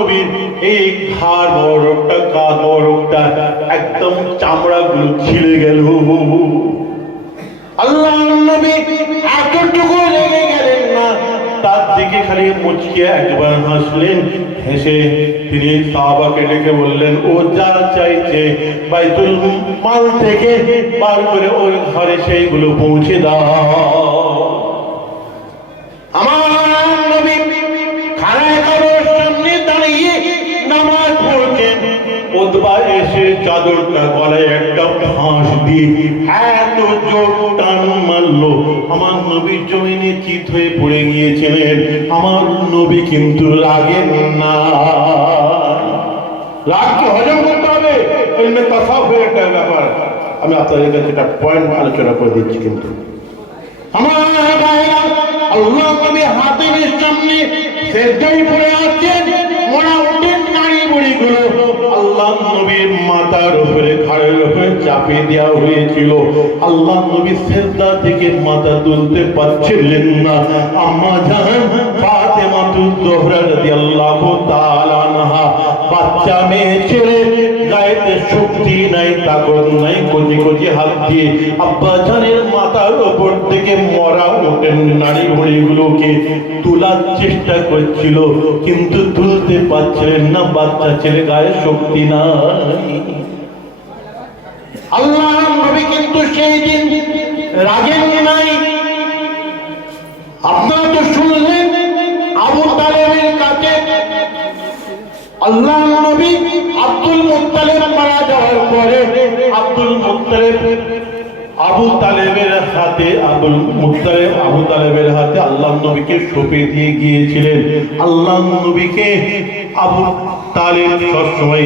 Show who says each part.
Speaker 1: নবীর এই ঘাড় বড়টা কাঁধ বড়টা একদম চামড়াগুলো ছিঁড়ে গেল। আল্লাহ নবী এতটুকু লেগে গেলেন না, তার দিকে খালি মুচকে একবার হাসলেন, হেসে তিনি সাহাবাকে ডেকে বললেন, ও যা চাইছে বাইতুল মাল থেকে বার করে ওর ঘরে সেইগুলো পৌঁছে দাও। চাদরটা গলায় একটা ফাঁস দিয়ে এত জোর টান মারলো। আমার নবী জমিনে চিত হয়ে পড়ে গিয়েছিলেন। আমার নবী কিন্তু রাগেন না। রাগকে হজম করতে হবে। একটা ব্যাপার। আমি আপনাদের কাছে একটা পয়েন্ট আলোচনা করে দিচ্ছি কিন্তু। আমার আল্লাহ সামনে পড়ে আছেন মাথার উপরে ঘাড়ের উপরে চাপিয়ে দেওয়া হয়েছিল। আল্লাহ নবী সেজদা থেকে মাথা তুলতে পারছিলেন না। আম্মা জান ফাতেমা তু জোহরা রাদিয়াল্লাহু তাআলা আনহা। বাচ্চা, মেয়ে, ছেলে, গায়েতে শক্তি নাই তাকত নাই, কচি কচি হাত দিয়ে। আব্বা মাথার ওপর থেকে মরা নারী ভড়িগুলোকে তোলার চেষ্টা করছিল, কিন্তু তুলতে পারছিলেন না বাচ্চা ছেলে গায়ে শক্তি নাই। আল্লাহ কিন্তু সেই দিন রাগেন নাই। আপনারা তো শুনলেন, আবু তালেবের কাছে আল্লাহ নবী আবু তালেবের হাতে আবুল মুত্তালিব, আবু তালেবের হাতে আল্লাহ নবীকে সঁপে দিয়ে গিয়েছিলেন। আল্লাহ নবীকে আবু তালেব সবসময়